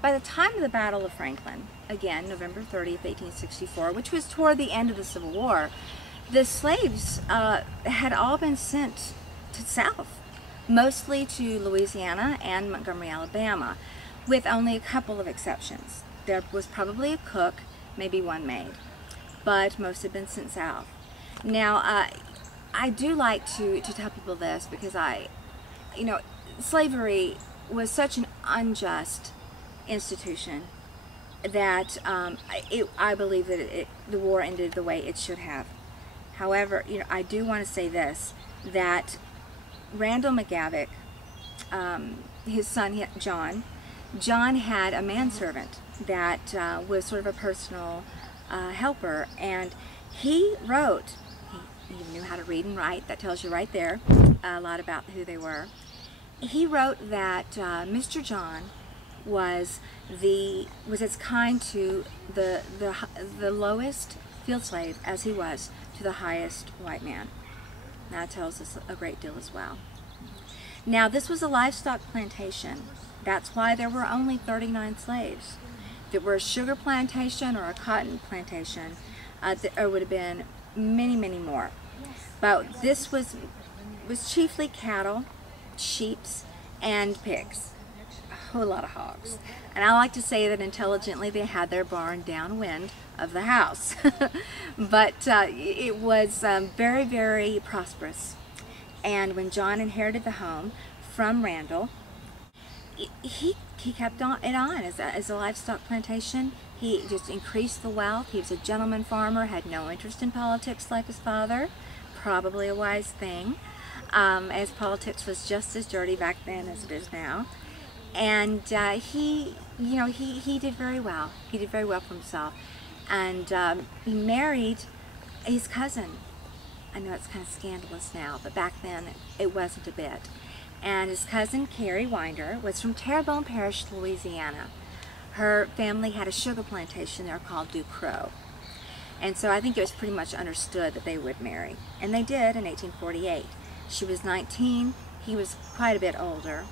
By the time of the Battle of Franklin, again, November 30th, 1864, which was toward the end of the Civil War, the slaves had all been sent to the South, mostly to Louisiana and Montgomery, Alabama, with only a couple of exceptions. There was probably a cook, maybe one maid, but most had been sent south. Now, I do like to tell people this because slavery was such an unjust institution that I believe that the war ended the way it should have. However, I do want to say this, that Randall McGavocks, his son John had a manservant that was sort of a personal helper, and he wrote, he knew how to read and write, that tells you right there a lot about who they were. He wrote that Mr. John was as kind to the lowest field slave as he was to the highest white man. That tells us a great deal as well. Now, this was a livestock plantation. That's why there were only 39 slaves. If it were a sugar plantation or a cotton plantation, there would have been many, many more. But this was chiefly cattle, sheep, and pigs. A whole lot of hogs. And I like to say that intelligently they had their barn downwind of the house. But it was very, very prosperous. And when John inherited the home from Randall, he kept it on as a livestock plantation. He just increased the wealth. He was a gentleman farmer, had no interest in politics like his father. Probably a wise thing, as politics was just as dirty back then as it is now. And he did very well. He did very well for himself. And he married his cousin. I know it's kind of scandalous now, but back then it wasn't a bit. And his cousin, Carrie Winder, was from Terrebonne Parish, Louisiana. Her family had a sugar plantation there called Ducros. And so I think it was pretty much understood that they would marry. And they did in 1848. She was 19. He was quite a bit older.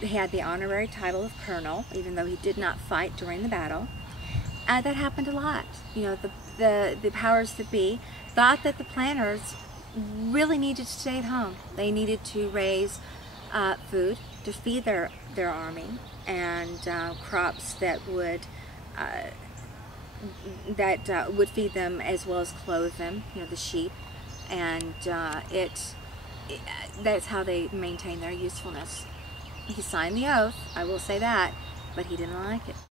He had the honorary title of colonel, even though he did not fight during the battle. That happened a lot. The powers that be thought that the planters really needed to stay at home. They needed to raise food to feed their army, and crops that would feed them as well as clothe them, the sheep, and that's how they maintained their usefulness. He signed the oath, I will say that, but he didn't like it.